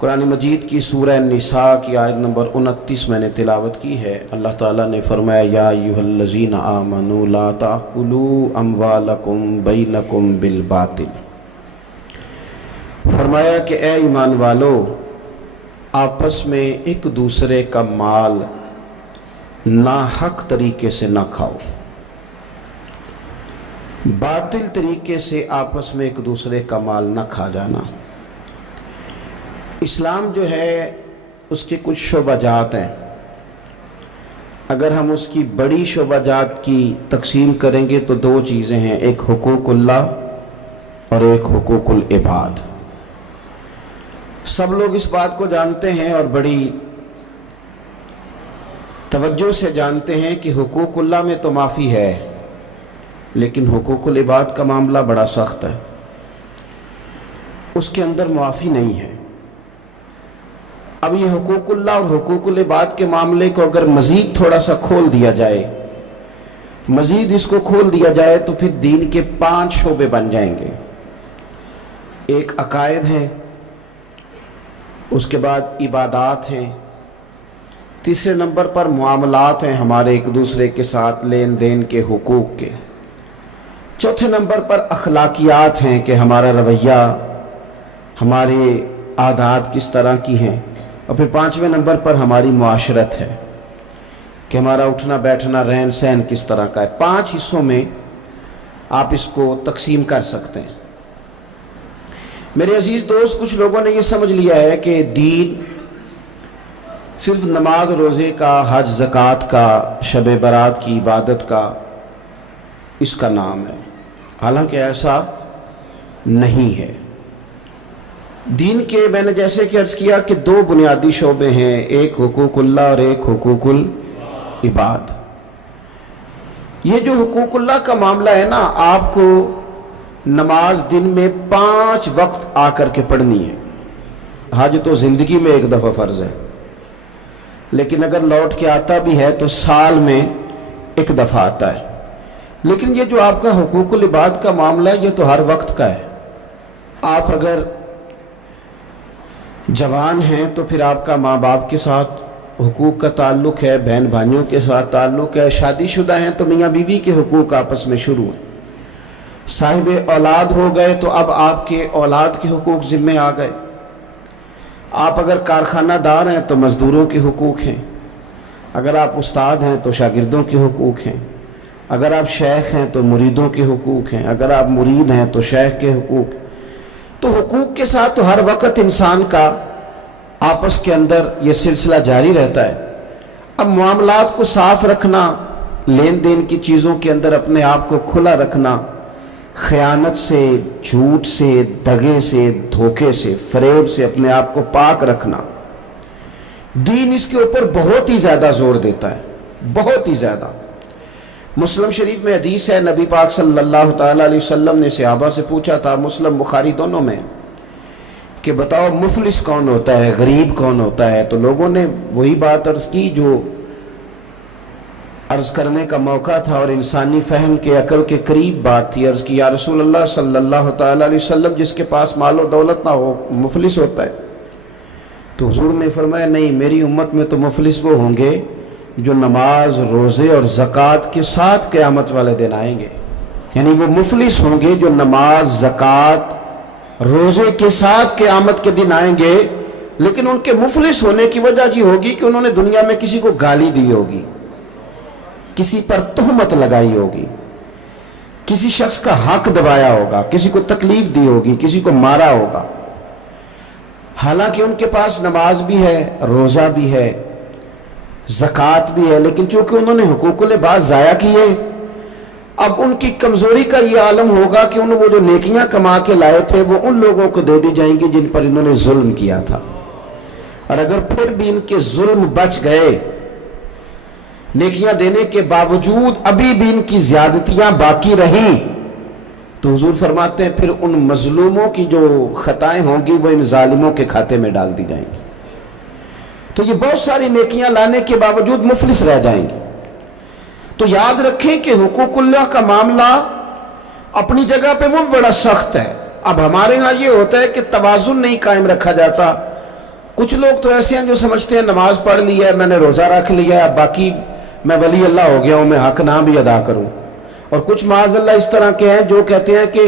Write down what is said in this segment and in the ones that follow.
قرآن مجید کی سورہ نساء کی آیت نمبر 29 میں نے تلاوت کی ہے۔ اللہ تعالیٰ نے فرمایا یا ایھا الذین آمنوا لا تأکلوا اموالکم بینکم بالباطل، فرمایا کہ اے ایمان والو، آپس میں ایک دوسرے کا مال ناحق طریقے سے نہ کھاؤ، باطل طریقے سے آپس میں ایک دوسرے کا مال نہ کھا جانا۔ اسلام جو ہے اس کے کچھ شعبہ جات ہیں، اگر ہم اس کی بڑی شعبہ جات کی تقسیم کریں گے تو دو چیزیں ہیں، ایک حقوق اللہ اور ایک حقوق العباد۔ سب لوگ اس بات کو جانتے ہیں اور بڑی توجہ سے جانتے ہیں کہ حقوق اللہ میں تو معافی ہے، لیکن حقوق العباد کا معاملہ بڑا سخت ہے، اس کے اندر معافی نہیں ہے۔ اب یہ حقوق اللہ اور حقوق العباد کے معاملے کو اگر مزید تھوڑا سا کھول دیا جائے، مزید اس کو کھول دیا جائے تو پھر دین کے 5 شعبے بن جائیں گے۔ ایک عقائد ہے، اس کے بعد عبادات ہیں، تیسرے نمبر پر معاملات ہیں ہمارے ایک دوسرے کے ساتھ لین دین کے حقوق کے، چوتھے نمبر پر اخلاقیات ہیں کہ ہمارا رویہ، ہمارے عادات کس طرح کی ہیں، اور پھر 5ویں نمبر پر ہماری معاشرت ہے کہ ہمارا اٹھنا بیٹھنا رہن سہن کس طرح کا ہے۔ 5 حصوں میں آپ اس کو تقسیم کر سکتے ہیں۔ میرے عزیز دوست، کچھ لوگوں نے یہ سمجھ لیا ہے کہ دین صرف نماز روزے کا، حج زکوٰۃ کا، شب برات کی عبادت کا، اس کا نام ہے، حالانکہ ایسا نہیں ہے۔ دین کے میں نے جیسے کہ عرض کیا کہ 2 بنیادی شعبے ہیں، ایک حقوق اللہ اور ایک حقوق العباد۔ یہ جو حقوق اللہ کا معاملہ ہے نا، آپ کو نماز دن میں 5 وقت آ کر کے پڑھنی ہے۔ حج تو زندگی میں 1 دفعہ فرض ہے، لیکن اگر لوٹ کے آتا بھی ہے تو سال میں 1 دفعہ آتا ہے۔ لیکن یہ جو آپ کا حقوق العباد کا معاملہ ہے، یہ تو ہر وقت کا ہے۔ آپ اگر جوان ہیں تو پھر آپ کا ماں باپ کے ساتھ حقوق کا تعلق ہے، بہن بھائیوں کے ساتھ تعلق ہے، شادی شدہ ہیں تو میاں بیوی کے حقوق آپس میں شروع ہیں، صاحب اولاد ہو گئے تو اب آپ کے اولاد کے حقوق ذمہ آ گئے، آپ اگر کارخانہ دار ہیں تو مزدوروں کے حقوق ہیں، اگر آپ استاد ہیں تو شاگردوں کے حقوق ہیں، اگر آپ شیخ ہیں تو مریدوں کے حقوق ہیں، اگر آپ مرید ہیں تو شیخ کے حقوق۔ تو حقوق کے ساتھ تو ہر وقت انسان کا آپس کے اندر یہ سلسلہ جاری رہتا ہے۔ اب معاملات کو صاف رکھنا، لین دین کی چیزوں کے اندر اپنے آپ کو کھلا رکھنا، خیانت سے، جھوٹ سے، دغے سے، دھوکے سے، فریب سے اپنے آپ کو پاک رکھنا، دین اس کے اوپر بہت ہی زیادہ زور دیتا ہے، بہت ہی زیادہ۔ مسلم شریف میں حدیث ہے، نبی پاک صلی اللہ تعالیٰ علیہ وسلم نے صحابہ سے پوچھا تھا، مسلم بخاری دونوں میں، کہ بتاؤ مفلس کون ہوتا ہے، غریب کون ہوتا ہے؟ تو لوگوں نے وہی بات عرض کی جو عرض کرنے کا موقع تھا اور انسانی فہم کے عقل کے قریب بات تھی۔ عرض کی یا رسول اللہ صلی اللہ تعالیٰ علیہ وسلم، جس کے پاس مال و دولت نہ ہو مفلس ہوتا ہے؟ تو حضور نے فرمایا نہیں، میری امت میں تو مفلس وہ ہوں گے جو نماز روزے اور زکوٰۃ کے ساتھ قیامت والے دن آئیں گے، یعنی وہ مفلس ہوں گے جو نماز، زکوٰۃ، روزے کے ساتھ قیامت کے دن آئیں گے۔ لیکن ان کے مفلس ہونے کی وجہ یہ ہوگی کہ انہوں نے دنیا میں کسی کو گالی دی ہوگی، کسی پر تہمت لگائی ہوگی، کسی شخص کا حق دبایا ہوگا، کسی کو تکلیف دی ہوگی، کسی کو مارا ہوگا، حالانکہ ان کے پاس نماز بھی ہے، روزہ بھی ہے، زکوٰۃ بھی ہے، لیکن چونکہ انہوں نے حقوق العباد ضائع کیے، اب ان کی کمزوری کا یہ عالم ہوگا کہ وہ جو نیکیاں کما کے لائے تھے وہ ان لوگوں کو دے دی جائیں گی جن پر انہوں نے ظلم کیا تھا۔ اور اگر پھر بھی ان کے ظلم بچ گئے، نیکیاں دینے کے باوجود ابھی بھی ان کی زیادتیاں باقی رہیں، تو حضور فرماتے ہیں پھر ان مظلوموں کی جو خطائیں ہوں گی وہ ان ظالموں کے کھاتے میں ڈال دی جائیں گی۔ تو یہ بہت ساری نیکیاں لانے کے باوجود مفلس رہ جائیں گے۔ تو یاد رکھیں کہ حقوق اللہ کا معاملہ اپنی جگہ پہ وہ بڑا سخت ہے۔ اب ہمارے ہاں یہ ہوتا ہے کہ توازن نہیں قائم رکھا جاتا، کچھ لوگ تو ایسے ہیں جو سمجھتے ہیں نماز پڑھ لی ہے، میں نے روزہ رکھ لیا ہے، باقی میں ولی اللہ ہو گیا ہوں، میں حق نہ بھی ادا کروں. اور کچھ معاذ اللہ اس طرح کے ہیں جو کہتے ہیں کہ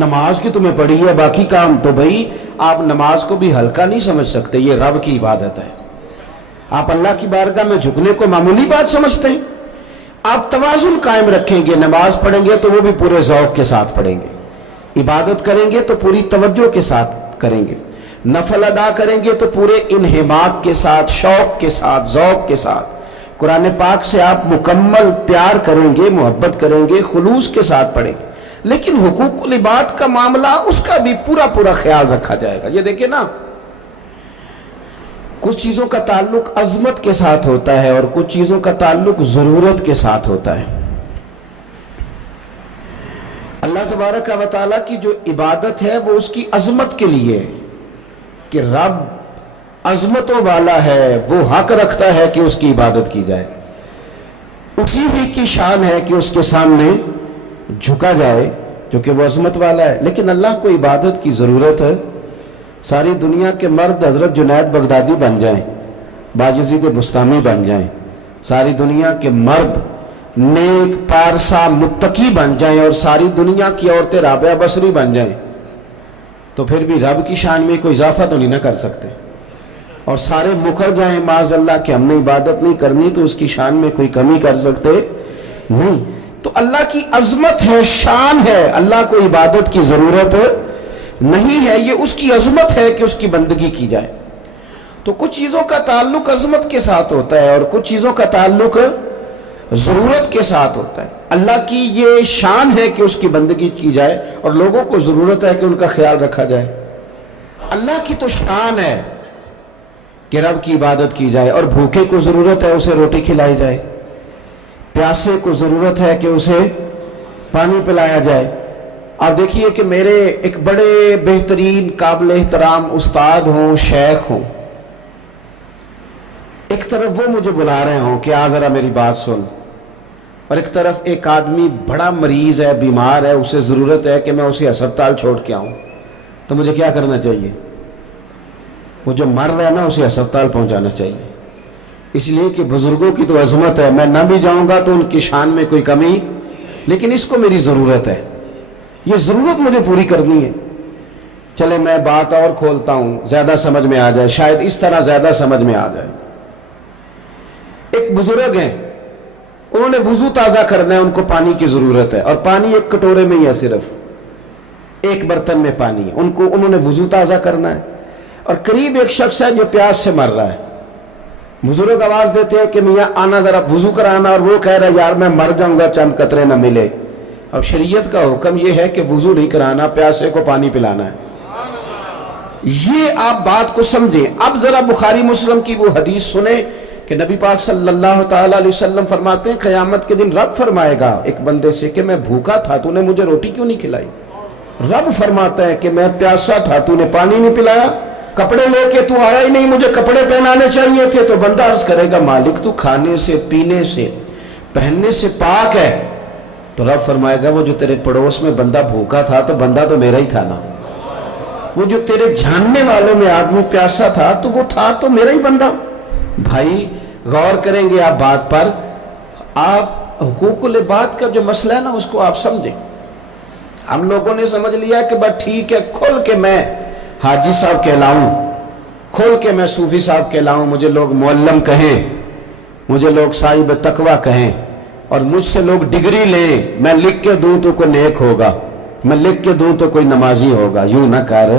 نماز کی تمہیں پڑھی ہے باقی کام. تو بھائی آپ نماز کو بھی ہلکا نہیں سمجھ سکتے، یہ رب کی عبادت ہے. آپ اللہ کی بارگاہ میں جھکنے کو معمولی بات سمجھتے ہیں. آپ توازن قائم رکھیں گے، نماز پڑھیں گے تو وہ بھی پورے ذوق کے ساتھ پڑھیں گے، عبادت کریں گے تو پوری توجہ کے ساتھ کریں گے، نفل ادا کریں گے تو پورے انہماک کے ساتھ، شوق کے ساتھ، ذوق کے ساتھ. قرآن پاک سے آپ مکمل پیار کریں گے، محبت کریں گے، خلوص کے ساتھ پڑھیں گے. لیکن حقوق العباد کا معاملہ، اس کا بھی پورا خیال رکھا جائے گا. یہ دیکھیں نا، کچھ چیزوں کا تعلق عظمت کے ساتھ ہوتا ہے اور کچھ چیزوں کا تعلق ضرورت کے ساتھ ہوتا ہے. اللہ تبارک و تعالیٰ کی جو عبادت ہے وہ اس کی عظمت کے لیے ہے کہ رب عظمتوں والا ہے، وہ حق رکھتا ہے کہ اس کی عبادت کی جائے. اسی ہی کی شان ہے کہ اس کے سامنے جھکا جائے جو کہ وہ عظمت والا ہے. لیکن اللہ کو عبادت کی ضرورت ہے. ساری دنیا کے مرد حضرت جنید بغدادی بن جائیں، باجزید بستامی بن جائیں، ساری دنیا کے مرد نیک پارسا متقی بن جائیں اور ساری دنیا کی عورتیں رابعہ بصری بن جائیں، تو پھر بھی رب کی شان میں کوئی اضافہ تو نہیں نہ کر سکتے. اور سارے مکر جائیں معاذ اللہ کہ ہم نے عبادت نہیں کرنی، تو اس کی شان میں کوئی کمی کر سکتے نہیں. تو اللہ کی عظمت ہے، شان ہے، اللہ کو عبادت کی ضرورت نہیں ہے. یہ اس کی عظمت ہے کہ اس کی بندگی کی جائے. تو کچھ چیزوں کا تعلق عظمت کے ساتھ ہوتا ہے اور کچھ چیزوں کا تعلق ضرورت کے ساتھ ہوتا ہے. اللہ کی یہ شان ہے کہ اس کی بندگی کی جائے اور لوگوں کو ضرورت ہے کہ ان کا خیال رکھا جائے. اللہ کی تو شان ہے کہ رب کی عبادت کی جائے، اور بھوکے کو ضرورت ہے اسے روٹی کھلائی جائے، پیاسے کو ضرورت ہے کہ اسے پانی پلایا جائے. آپ دیکھیے کہ میرے ایک بڑے بہترین قابل احترام استاد ہوں، شیخ ہوں، ایک طرف وہ مجھے بلا رہے ہوں کہ آ ذرا میری بات سن، اور ایک طرف ایک آدمی بڑا مریض ہے، بیمار ہے، اسے ضرورت ہے کہ میں اسے ہسپتال چھوڑ کے آؤں. تو مجھے کیا کرنا چاہیے؟ وہ جو مر رہا ہے نا اسے ہسپتال پہنچانا چاہیے. اس لیے کہ بزرگوں کی تو عظمت ہے، میں نہ بھی جاؤں گا تو ان کی شان میں کوئی کمی، لیکن اس کو میری ضرورت ہے، یہ ضرورت مجھے پوری کرنی ہے. چلے میں بات اور کھولتا ہوں، زیادہ سمجھ میں آ جائے، شاید اس طرح زیادہ سمجھ میں آ جائے. ایک بزرگ ہیں، انہوں نے وضو تازہ کرنا ہے، ان کو پانی کی ضرورت ہے، اور پانی ایک کٹورے میں ہی ہے، صرف ایک برتن میں پانی ہے، انہوں نے وضو تازہ کرنا ہے. اور قریب ایک شخص ہے جو پیاس سے مر رہا ہے. بزرگ آواز دیتے ہیں کہ میاں آنا ذرا وضو کرانا، اور وہ کہہ رہا ہے یار میں مر جاؤں گا چند قطرے نہ ملے. اب شریعت کا حکم یہ ہے کہ وضو نہیں کرانا، پیاسے کو پانی پلانا ہے. یہ آپ بات کو سمجھیں. اب ذرا بخاری مسلم کی وہ حدیث سنیں کہ نبی پاک صلی اللہ تعالی علیہ وسلم فرماتے ہیں قیامت کے دن رب فرمائے گا ایک بندے سے کہ میں بھوکا تھا، تو نے مجھے روٹی کیوں نہیں کھلائی؟ رب فرماتا ہے کہ میں پیاسا تھا، تو نے پانی نہیں پلایا. کپڑے لے کے تو آیا ہی نہیں، مجھے کپڑے پہنانے چاہیے تھے. تو بندہ عرض کرے گا مالک تو کھانے سے، پینے سے، پہننے سے پاک ہے. تو رب فرمائے گا وہ جو تیرے پڑوس میں بندہ بھوکا تھا تو بندہ تو میرا ہی تھا نا. وہ جو تیرے جاننے والوں میں آدمی پیاسا تھا تو وہ تھا تو میرا ہی بندہ. بھائی غور کریں گے آپ بات پر. آپ حقوق العباد کا جو مسئلہ ہے نا اس کو آپ سمجھیں. ہم لوگوں نے سمجھ لیا کہ بس ٹھیک ہے، کھل کے میں حاجی صاحب کہلاؤں، کھول کے میں صوفی صاحب کہلاؤں، مجھے لوگ معلم کہیں، مجھے لوگ صاحب تقویٰ کہیں، اور مجھ سے لوگ ڈگری لیں، میں لکھ کے دوں تو کوئی نیک ہوگا، میں لکھ کے دوں تو کوئی نمازی ہوگا. یوں نہ کر.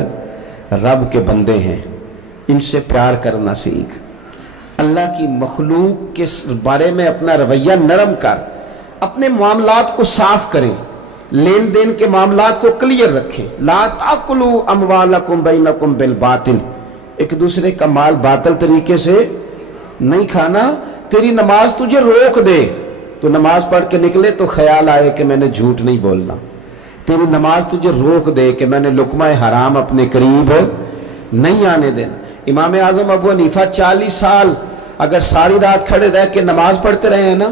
رب کے بندے ہیں، ان سے پیار کرنا سیکھ. اللہ کی مخلوق کے بارے میں اپنا رویہ نرم کر، اپنے معاملات کو صاف کریں، لین دین کے معاملات کو کلیئر رکھیں. لا تاکلوا اموالکم بینکم بالباطل، ایک دوسرے کا مال باطل طریقے سے نہیں کھانا. تیری نماز تجھے روک دے، تو نماز پڑھ کے نکلے تو خیال آئے کہ میں نے جھوٹ نہیں بولنا. تیری نماز تجھے روک دے کہ میں نے لقمہ حرام اپنے قریب نہیں آنے دینا. امام اعظم ابو حنیفہ 40 سال اگر ساری رات کھڑے رہ کے نماز پڑھتے رہے ہیں نا،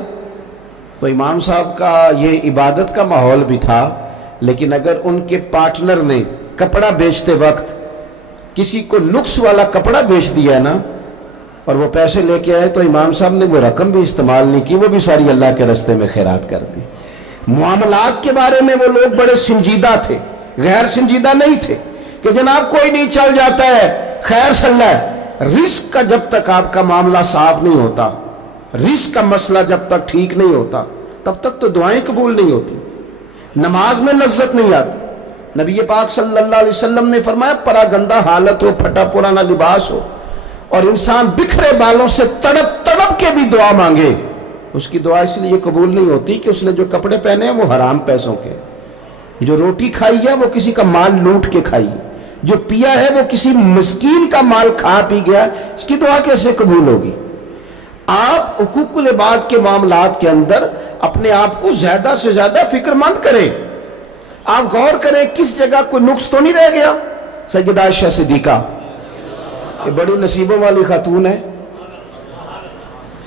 تو امام صاحب کا یہ عبادت کا ماحول بھی تھا. لیکن اگر ان کے پارٹنر نے کپڑا بیچتے وقت کسی کو نقص والا کپڑا بیچ دیا ہے نا اور وہ پیسے لے کے آئے تو امام صاحب نے وہ رقم بھی استعمال نہیں کی, وہ بھی ساری اللہ کے راستے میں خیرات کر دی. معاملات کے بارے میں وہ لوگ بڑے سنجیدہ تھے, غیر سنجیدہ نہیں تھے کہ جناب کوئی نہیں چل جاتا ہے خیر صلی اللہ ہے. رزق کا جب تک آپ کا معاملہ صاف نہیں ہوتا, رزق کا مسئلہ جب تک ٹھیک نہیں ہوتا, تب تک تو دعائیں قبول نہیں ہوتی, نماز میں لذت نہیں آتی. نبی پاک صلی اللہ علیہ وسلم نے فرمایا پرا گندہ حالت ہو, پھٹا پرانا لباس ہو اور انسان بکھرے بالوں سے تڑپ تڑپ کے بھی دعا مانگے, اس کی دعا اس لیے قبول نہیں ہوتی کہ اس نے جو کپڑے پہنے ہیں وہ حرام پیسوں کے, جو روٹی کھائی ہے وہ کسی کا مال لوٹ کے کھائی, جو پیا ہے وہ کسی مسکین کا مال کھا پی گیا, اس کی دعا کیسے قبول ہوگی؟ آپ حقوق العباد کے معاملات کے اندر اپنے آپ کو زیادہ سے زیادہ فکر مند کریں. آپ غور کریں کس جگہ کوئی نقص تو نہیں رہ گیا. سیدہ عائشہ صدیقہ یہ بڑی نصیبوں والی خاتون ہے,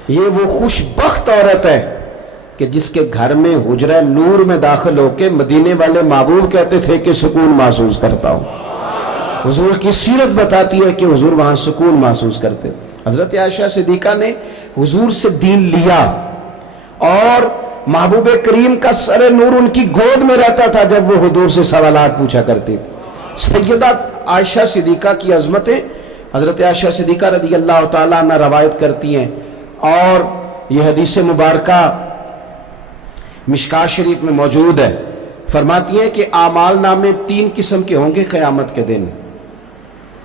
یہ وہ خوش بخت عورت ہے کہ جس کے گھر میں حجرہ نور میں داخل ہو کے مدینے والے محبوب کہتے تھے کہ سکون محسوس کرتا ہوں. حضور کی سیرت بتاتی ہے کہ حضور وہاں سکون محسوس کرتے. حضرت عائشہ صدیقہ نے حضور سے دین لیا اور محبوب کریم کا سر نور ان کی گود میں رہتا تھا جب وہ حضور سے سوالات پوچھا کرتی تھی. سیدہ عائشہ صدیقہ کی عظمتیں حضرت عائشہ صدیقہ رضی اللہ تعالیٰ عنہ روایت کرتی ہیں, اور یہ حدیث مبارکہ مشکاہ شریف میں موجود ہے. فرماتی ہیں کہ اعمال نامے 3 قسم کے ہوں گے قیامت کے دن,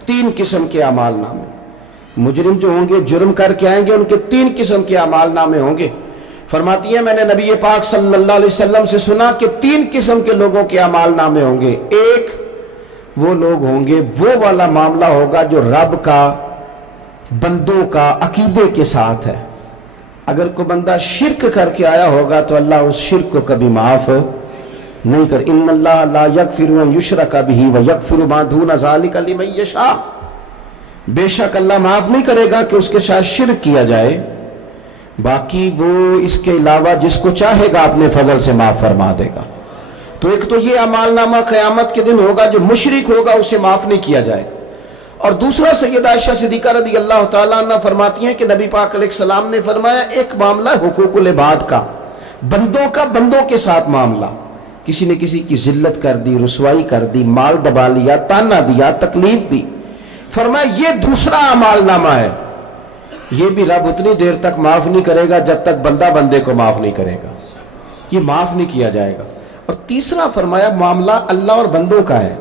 3 قسم کے اعمال نامے. مجرم جو ہوں گے جرم کر کے آئیں گے ان کے 3 قسم کے اعمال نامے ہوں گے. فرماتی ہیں میں نے نبی پاک صلی اللہ علیہ وسلم سے سنا کہ 3 قسم کے لوگوں کے اعمال نامے ہوں گے. ایک وہ لوگ ہوں گے, وہ والا معاملہ ہوگا جو رب کا بندوں کا عقیدے کے ساتھ ہے. اگر کوئی بندہ شرک کر کے آیا ہوگا تو اللہ اس شرک کو کبھی معاف نہیں کر. ان اللہ لا یغفر ان یشرک بہ ویغفر ما دون ذلک لمن یشاء, بے شک اللہ معاف نہیں کرے گا کہ اس کے ساتھ شرک کیا جائے, باقی وہ اس کے علاوہ جس کو چاہے گا اپنے فضل سے معاف فرما دے گا. تو ایک تو یہ اعمال نامہ قیامت کے دن ہوگا جو مشرک ہوگا اسے معاف نہیں کیا جائے گا. اور دوسرا سیدہ عائشہ صدیقہ رضی اللہ تعالیٰ عنہ فرماتی ہیں کہ نبی پاک علیہ السلام نے فرمایا ایک معاملہ حقوق العباد کا, بندوں کا بندوں کے ساتھ معاملہ. کسی نے کسی کی ذلت کر دی, رسوائی کر دی, مال دبا لیا, تانا دیا, تکلیف دی, فرمایا یہ دوسرا اعمال نامہ ہے, یہ بھی رب اتنی دیر تک معاف نہیں کرے گا جب تک بندہ بندے کو معاف نہیں کرے گا, یہ معاف نہیں کیا جائے گا. اور تیسرا فرمایا معاملہ اللہ اور بندوں کا ہے,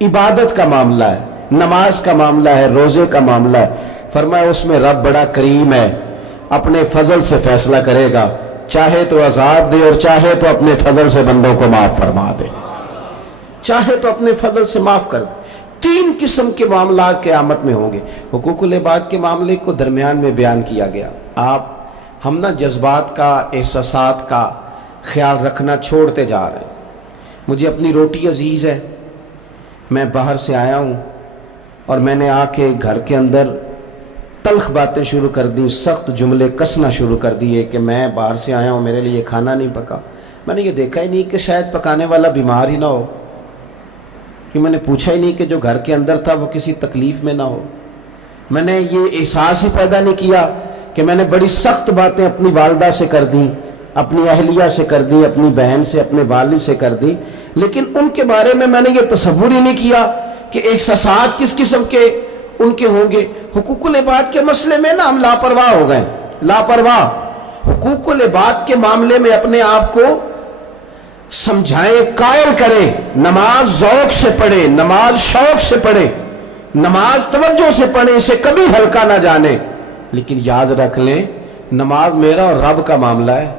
عبادت کا معاملہ ہے, نماز کا معاملہ ہے, روزے کا معاملہ ہے. فرمایا اس میں رب بڑا کریم ہے, اپنے فضل سے فیصلہ کرے گا, چاہے تو عذاب دے اور چاہے تو اپنے فضل سے بندوں کو معاف فرما دے, چاہے تو اپنے فضل سے معاف کر دے. 3 قسم کے معاملات قیامت میں ہوں گے. حقوق العباد کے معاملے کو درمیان میں بیان کیا گیا. ہم نا جذبات کا, احساسات کا خیال رکھنا چھوڑتے جا رہے ہیں. مجھے اپنی روٹی عزیز ہے, میں باہر سے آیا ہوں اور میں نے آ کے گھر کے اندر تلخ باتیں شروع کر دی, سخت جملے کسنا شروع کر دیے کہ میں باہر سے آیا ہوں, میرے لیے کھانا نہیں پکا. میں نے یہ دیکھا ہی نہیں کہ شاید پکانے والا بیمار ہی نہ ہو, کہ میں نے پوچھا ہی نہیں کہ جو گھر کے اندر تھا وہ کسی تکلیف میں نہ ہو. میں نے یہ احساس ہی پیدا نہیں کیا کہ میں نے بڑی سخت باتیں اپنی والدہ سے کر دیں, اپنی اہلیہ سے کر دی, اپنی بہن سے, اپنے والد سے کر دی, لیکن ان کے بارے میں نے یہ تصور ہی نہیں کیا کہ احساسات کس قسم کے ان کے ہوں گے. حقوق العباد کے مسئلے میں نا ہم لاپرواہ ہو گئے, لاپرواہ. حقوق العباد کے معاملے میں اپنے آپ کو سمجھائیں, قائل کریں, نماز ذوق سے پڑھیں, نماز شوق سے پڑھیں, نماز توجہ سے پڑھیں, اسے کبھی ہلکا نہ جانیں. لیکن یاد رکھ لیں نماز میرا اور رب کا معاملہ ہے,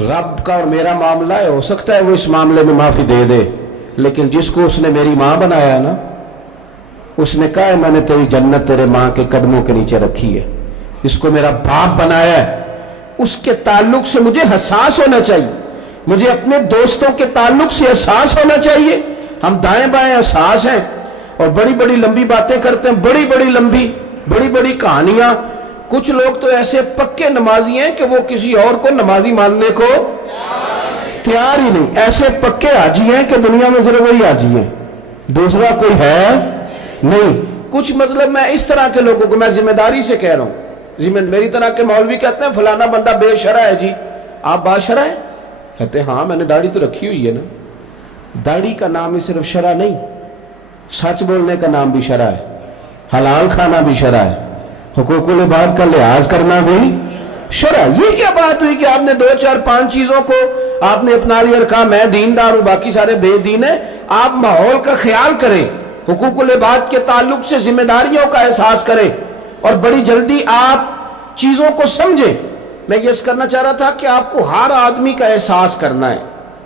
رب کا اور میرا معاملہ ہے. ہو سکتا ہے وہ اس معاملے میں معافی دے دے, لیکن جس کو اس نے میری ماں بنایا ہے نا, اس نے کہا ہے میں نے تیری جنت تیرے ماں کے قدموں کے نیچے رکھی ہے. جس کو میرا باپ بنایا ہے اس کے تعلق سے مجھے حساس ہونا چاہیے, مجھے اپنے دوستوں کے تعلق سے احساس ہونا چاہیے. ہم دائیں بائیں احساس ہیں اور بڑی بڑی لمبی باتیں کرتے ہیں, بڑی بڑی لمبی بڑی بڑی کہانیاں. کچھ لوگ تو ایسے پکے نمازی ہیں کہ وہ کسی اور کو نمازی ماننے کو تیار ہی نہیں. ایسے پکے حاجی ہیں کہ دنیا میں صرف وہی حاجی ہے, دوسرا کوئی ہے نہیں. کچھ مطلب میں اس طرح کے لوگوں کو میں ذمہ داری سے کہہ رہا ہوں. میری طرح کے مولوی کہتے ہیں فلانا بندہ بے شرع ہے جی. آپ باشرع ہیں؟ کہتے ہیں ہاں میں نے داڑھی تو رکھی ہوئی ہے نا. داڑھی کا نام ہی صرف شرع نہیں, سچ بولنے کا نام بھی شرع ہے, حلال کھانا بھی شرع ہے, حقوق العباد کا لحاظ کرنا بھی شرع. یہ کیا بات ہوئی کہ آپ نے 2 4 5 چیزوں کو آپ نے اپنا لیا اور کہا میں دیندار ہوں باقی سارے بے دین ہیں. آپ ماحول کا خیال کریں, حقوق العباد کے تعلق سے ذمہ داریوں کا احساس کریں اور بڑی جلدی آپ چیزوں کو سمجھیں. میں یہ کرنا چاہ رہا تھا کہ آپ کو ہر آدمی کا احساس کرنا ہے,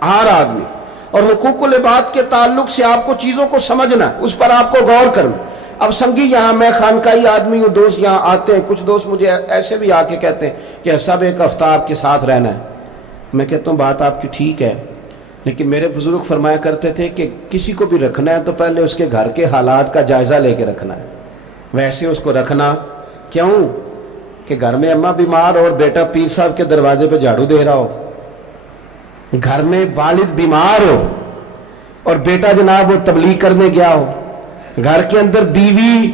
ہر آدمی, اور حقوق العباد کے تعلق سے آپ کو چیزوں کو سمجھنا, اس پر آپ کو غور کرنا. اب سنگی یہاں میں خانقاہی آدمی ہوں, دوست یہاں آتے ہیں, کچھ دوست مجھے ایسے بھی آ کے کہتے ہیں کہ سب ایک ہفتہ آپ کے ساتھ رہنا ہے. میں کہتا ہوں بات آپ کی ٹھیک ہے, لیکن میرے بزرگ فرمایا کرتے تھے کہ کسی کو بھی رکھنا ہے تو پہلے اس کے گھر کے حالات کا جائزہ لے کے رکھنا ہے. ویسے اس کو رکھنا کیوں کہ گھر میں اماں بیمار اور بیٹا پیر صاحب کے دروازے پہ جھاڑو دے رہا ہو, گھر میں والد بیمار ہو اور بیٹا جناب وہ تبلیغ کرنے گیا ہو, گھر کے اندر بیوی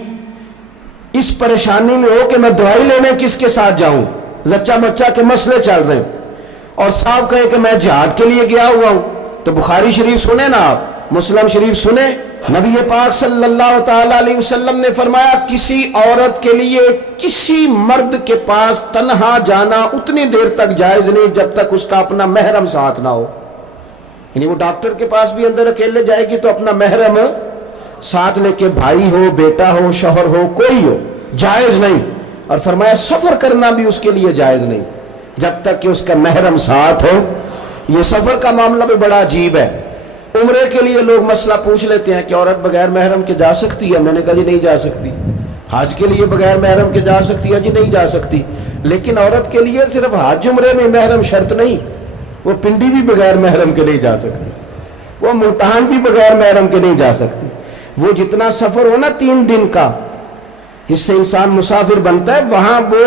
اس پریشانی میں ہو کہ میں دوائی لینے کس کے ساتھ جاؤں, زچہ بچہ کے مسئلے چل رہے ہیں, اور صاحب کہے کہ میں جہاد کے لیے گیا ہوا ہوں, تو بخاری شریف سنیں نا آپ, مسلم شریف سنیں. نبی پاک صلی اللہ تعالی علیہ وسلم نے فرمایا کسی عورت کے لیے کسی مرد کے پاس تنہا جانا اتنی دیر تک جائز نہیں جب تک اس کا اپنا محرم ساتھ نہ ہو. یعنی وہ ڈاکٹر کے پاس بھی اندر اکیلے جائے گی تو اپنا محرم ساتھ لے کے, بھائی ہو, بیٹا ہو, شوہر ہو, کوئی ہو, جائز نہیں. اور فرمایا سفر کرنا بھی اس کے لیے جائز نہیں جب تک کہ اس کا محرم ساتھ ہو. یہ سفر کا معاملہ بھی بڑا عجیب ہے. عمرے کے لیے لوگ مسئلہ پوچھ لیتے ہیں کہ عورت بغیر محرم کے جا سکتی ہے, میں نے کہا جی نہیں جا سکتی. حج کے لیے بغیر محرم کے جا سکتی ہے, جی نہیں جا سکتی. لیکن عورت کے لیے صرف حج عمرے میں محرم شرط نہیں, وہ پنڈی بھی بغیر محرم کے نہیں جا سکتی, وہ ملتان بھی بغیر محرم کے نہیں جا سکتی. وہ جتنا سفر ہو نا 3 دن کا, اس سے انسان مسافر بنتا ہے, وہاں وہ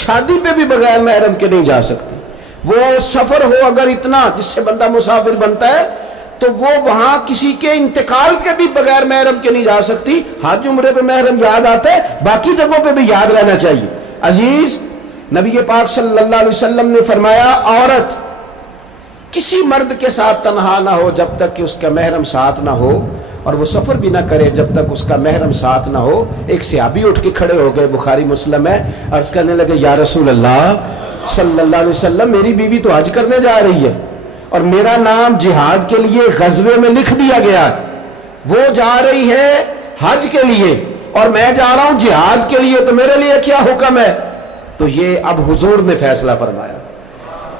شادی پہ بھی بغیر محرم کے نہیں جا سکتی. وہ سفر ہو اگر اتنا جس سے بندہ مسافر بنتا ہے تو وہ وہاں کسی کے انتقال کے بھی بغیر محرم کے نہیں جا سکتی. حج عمرے پہ محرم یاد آتا ہے, باقی جگہوں پہ بھی یاد رہنا چاہیے. عزیز, نبی پاک صلی اللہ علیہ وسلم نے فرمایا عورت کسی مرد کے ساتھ تنہا نہ ہو جب تک کہ اس کا محرم ساتھ نہ ہو, اور وہ سفر بھی نہ کرے جب تک اس کا محرم ساتھ نہ ہو. ایک صحابی اٹھ کے کھڑے ہو گئے, بخاری مسلم ہے, عرض کرنے لگے یا رسول اللہ صلی اللہ علیہ وسلم میری بیوی تو حج کرنے جا رہی ہے اور میرا نام جہاد کے لیے غزوے میں لکھ دیا گیا, وہ جا رہی ہے حج کے لیے اور میں جا رہا ہوں جہاد کے لیے, تو میرے لیے کیا حکم ہے؟ تو یہ اب حضور نے فیصلہ فرمایا,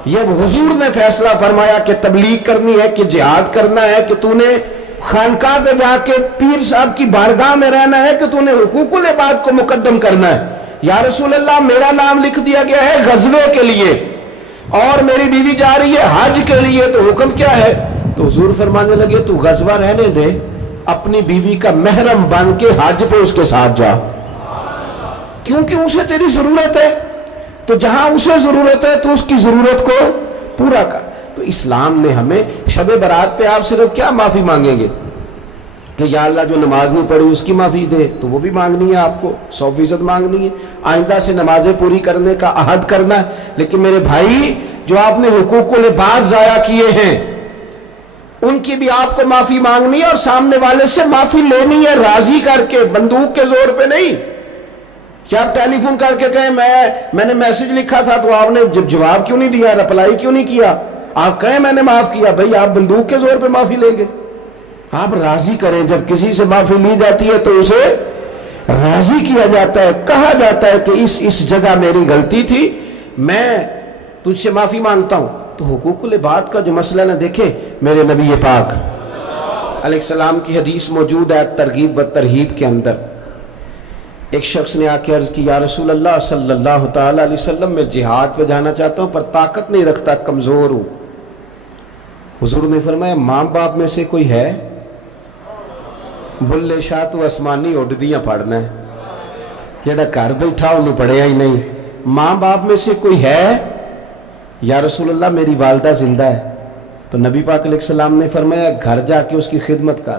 یہ اب حضور نے فیصلہ فرمایا کہ تبلیغ کرنی ہے, کہ جہاد کرنا ہے, کہ تو نے خانقاہ پہ جا کے پیر صاحب کی بارگاہ میں رہنا ہے, کہ تو نے حقوق العباد کو مقدم کرنا ہے. یا رسول اللہ میرا نام لکھ دیا گیا ہے غزوے کے لیے اور میری بیوی جا رہی ہے حج کے لیے, تو حکم کیا ہے؟ تو حضور فرمانے لگے تو غزوہ رہنے دے, اپنی بیوی کا محرم بن کے حج پہ اس کے ساتھ جا, کیونکہ اسے تیری ضرورت ہے. تو جہاں اسے ضرورت ہے تو اس کی ضرورت کو پورا کر. تو اسلام نے ہمیں شب برات پہ آپ صرف کیا معافی مانگیں گے کہ یا اللہ جو نماز نہیں پڑھی اس کی معافی دے, تو وہ بھی مانگنی ہے آپ کو, 100% مانگنی ہے. آئندہ سے نمازیں پوری کرنے کا عہد کرنا ہے. لیکن میرے بھائی جو آپ نے حقوق العباد ضائع کیے ہیں ان کی بھی آپ کو معافی مانگنی ہے, اور سامنے والے سے معافی لینی ہے راضی کر کے, بندوق کے زور پہ نہیں. کیا آپ ٹیلی فون کر کے کہیں میں نے میسج لکھا تھا تو آپ نے جواب کیوں نہیں دیا, رپلائی کیوں نہیں کیا؟ آپ کہیں میں نے معاف کیا, بھائی آپ بندوق کے زور پہ معافی لیں گے؟ آپ راضی کریں. جب کسی سے معافی لی جاتی ہے تو اسے راضی کیا جاتا ہے, کہا جاتا ہے کہ اس جگہ میری غلطی تھی, میں تجھ سے معافی مانگتا ہوں. تو حقوق العباد کا جو مسئلہ نہ دیکھیں, میرے نبی پاک علیہ السلام کی حدیث موجود ہے ترغیب و ترہیب کے اندر. ایک شخص نے آ کے عرض کی یا رسول اللہ صلی اللہ تعالی علیہ وسلم میں جہاد پہ جانا چاہتا ہوں پر طاقت نہیں رکھتا, کمزور ہوں. حضور نے فرمایا ماں باپ میں سے کوئی ہے؟ بلے شاہ تو آسمانی اڈدیاں پڑھنا ہے, جڑا گھر بیٹھا انہوں پڑھیا ہی نہیں. ماں باپ میں سے کوئی ہے؟ یا رسول اللہ میری والدہ زندہ ہے. تو نبی پاک علیہ السلام نے فرمایا گھر جا کے اس کی خدمت کر,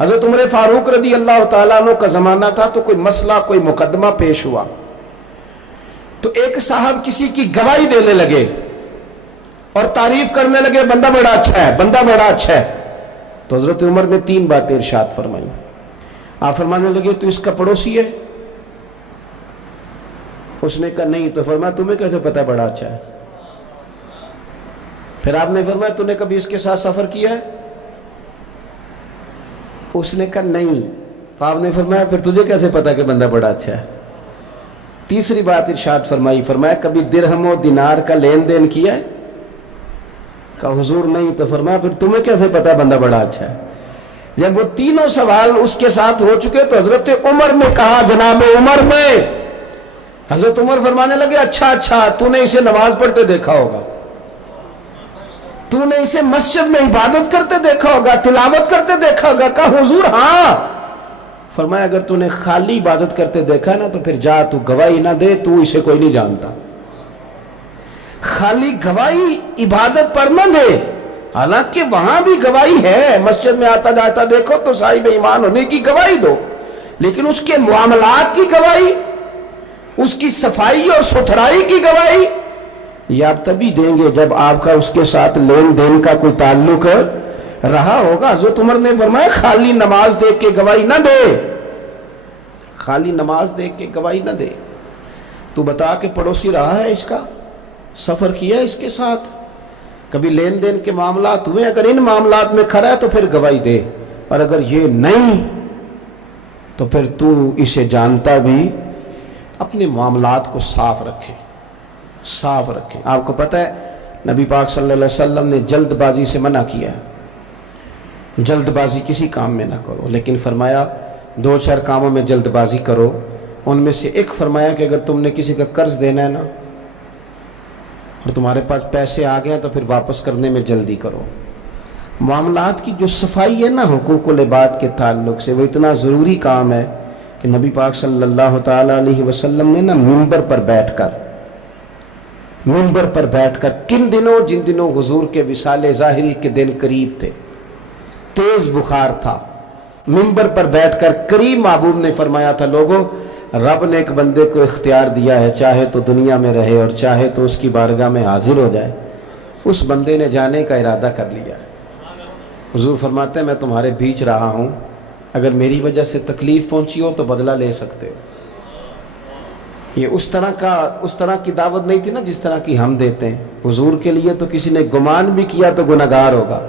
حضرت عمر فاروق رضی اللہ تعالیٰ عنہ کا زمانہ تھا تو کوئی مسئلہ کوئی مقدمہ پیش ہوا تو ایک صاحب کسی کی گواہی دینے لگے اور تعریف کرنے لگے بندہ بڑا اچھا ہے، بندہ بڑا اچھا ہے. تو حضرت عمر نے 3 باتیں ارشاد فرمائی. آپ فرمانے لگے تو اس کا پڑوسی ہے؟ اس نے کہا نہیں. تو فرمایا تمہیں کیسے پتا بڑا اچھا ہے؟ پھر آپ نے فرمایا تو نے کبھی اس کے ساتھ سفر کیا ہے؟ اس نے کہا نہیں. تو آپ نے فرمایا پھر تجھے کیسے پتا کہ بندہ بڑا اچھا ہے؟ تیسری بات ارشاد فرمائی، فرمایا کبھی درہم و دینار کا لین دین کیا ہے؟ کہا حضور نہیں. تو فرمایا پھر تمہیں کیسے پتا بندہ بڑا اچھا ہے؟ جب وہ تینوں سوال اس کے ساتھ ہو چکے تو حضرت عمر نے کہا، جناب عمر نے، حضرت عمر فرمانے لگے اچھا اچھا تو نے اسے نماز پڑھتے دیکھا ہوگا، تو نے اسے مسجد میں عبادت کرتے دیکھا ہوگا، تلاوت کرتے دیکھا ہوگا. کہا حضور ہاں. فرمایا اگر تو نے خالی عبادت کرتے دیکھا نا تو پھر جا تو گواہی نہ دے، تو اسے کوئی نہیں جانتا. خالی گواہی عبادت پر نہ دے، حالانکہ وہاں بھی گواہی ہے، مسجد میں آتا جاتا دیکھو تو صاحب ایمان ہونے کی گواہی دو، لیکن اس کے معاملات کی گواہی، اس کی صفائی اور ستھرائی کی گواہی یہ آپ تبھی دیں گے جب آپ کا اس کے ساتھ لین دین کا کوئی تعلق رہا ہوگا. حضرت عمر نے فرمایا خالی نماز دیکھ کے گواہی نہ دے، خالی نماز دیکھ کے گواہی نہ دے. تو بتا کہ پڑوسی رہا ہے اس کا، سفر کیا اس کے ساتھ، کبھی لین دین کے معاملات ہوئے؟ اگر ان معاملات میں کھڑا ہے تو پھر گواہی دے، اور اگر یہ نہیں تو پھر تو اسے جانتا بھی. اپنے معاملات کو صاف رکھے، صاف رکھیں. آپ کو پتہ ہے نبی پاک صلی اللہ علیہ وسلم نے جلد بازی سے منع کیا ہے، جلد بازی کسی کام میں نہ کرو، لیکن فرمایا 2-4 کاموں میں جلد بازی کرو. ان میں سے ایک فرمایا کہ اگر تم نے کسی کا قرض دینا ہے نا اور تمہارے پاس پیسے آ گئے تو پھر واپس کرنے میں جلدی کرو. معاملات کی جو صفائی ہے نا حقوق العباد کے تعلق سے، وہ اتنا ضروری کام ہے کہ نبی پاک صلی اللہ تعالیٰ علیہ وسلم نے نا منبر پر بیٹھ کر کن دنوں، جن دنوں حضور کے وصال ظاہری کے دن قریب تھے، تیز بخار تھا، منبر پر بیٹھ کر قریب محبوب نے فرمایا تھا لوگوں رب نے ایک بندے کو اختیار دیا ہے، چاہے تو دنیا میں رہے اور چاہے تو اس کی بارگاہ میں حاضر ہو جائے. اس بندے نے جانے کا ارادہ کر لیا. حضور فرماتے ہیں میں تمہارے بیچ رہا ہوں، اگر میری وجہ سے تکلیف پہنچی ہو تو بدلہ لے سکتے ہو. یہ اس طرح کی دعوت نہیں تھی نا جس طرح کی ہم دیتے ہیں. حضور کے لیے تو کسی نے گمان بھی کیا تو گناہگار ہوگا،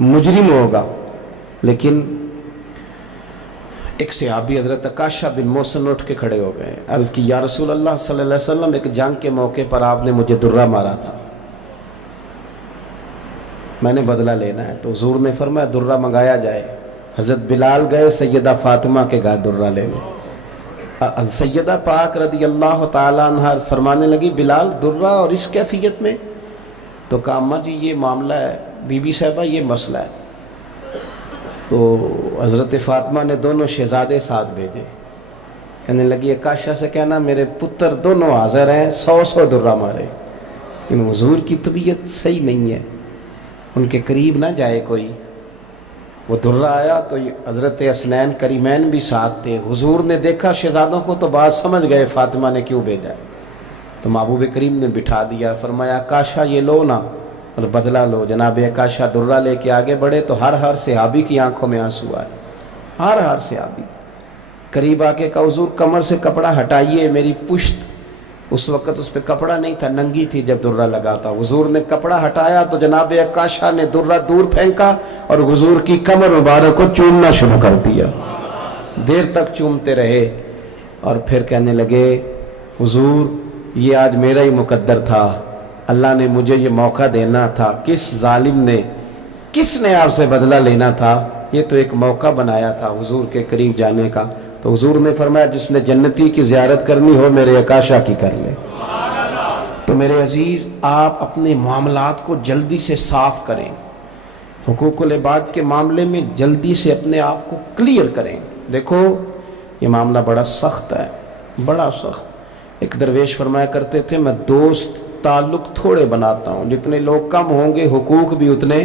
مجرم ہوگا. لیکن ایک صحابی حضرت عکاشہ بن محصن اٹھ کے کھڑے ہو گئے، عرض کی یا رسول اللہ صلی اللہ علیہ وسلم ایک جنگ کے موقع پر آپ نے مجھے درہ مارا تھا، میں نے بدلہ لینا ہے. تو حضور نے فرمایا درہ منگایا جائے. حضرت بلال گئے سیدہ فاطمہ کے گھر درہ لینے. سیدہ پاک رضی اللہ تعالیٰ عنہ فرمانے لگی بلال درہ اور اس کیفیت میں؟ تو کہا اماں جی یہ معاملہ ہے، بی بی صاحبہ یہ مسئلہ ہے. تو حضرت فاطمہ نے دونوں شہزادے ساتھ بھیجے. کہنے لگی عکاشہ سے کہنا میرے پتر دونوں حاضر ہیں، 100 درہ مارے. لیکن حضور کی طبیعت صحیح نہیں ہے، ان کے قریب نہ جائے کوئی. وہ درہ آیا تو حضرت حسنین کریمین بھی ساتھ تھے. حضور نے دیکھا شہزادوں کو تو بات سمجھ گئے فاطمہ نے کیوں بھیجا. تو محبوب کریم نے بٹھا دیا، فرمایا عکاشہ یہ لو نا اور بدلہ لو. جناب عکاشہ درہ لے کے آگے بڑھے تو ہر صحابی کی آنکھوں میں آنسو آئے. ہر صحابی قریب آ کے کہا حضور کمر سے کپڑا ہٹائیے، میری پشت اس وقت اس پہ کپڑا نہیں تھا، ننگی تھی جب درہ لگا تھا. حضور نے کپڑا ہٹایا تو جناب عکاشہ نے درہ دور پھینکا اور حضور کی کمر مبارک کو چومنا شروع کر دیا. دیر تک چومتے رہے اور پھر کہنے لگے حضور یہ آج میرا ہی مقدر تھا، اللہ نے مجھے یہ موقع دینا تھا. کس ظالم نے، کس نے آپ سے بدلہ لینا تھا؟ یہ تو ایک موقع بنایا تھا حضور کے قریب جانے کا. تو حضور نے فرمایا جس نے جنتی کی زیارت کرنی ہو میرے عکاشہ کی کر لے. تو میرے عزیز آپ اپنے معاملات کو جلدی سے صاف کریں، حقوق العباد کے معاملے میں جلدی سے اپنے آپ کو کلیئر کریں. دیکھو یہ معاملہ بڑا سخت ہے، بڑا سخت. ایک درویش فرمایا کرتے تھے میں دوست تعلق تھوڑے بناتا ہوں، جتنے لوگ کم ہوں گے حقوق بھی اتنے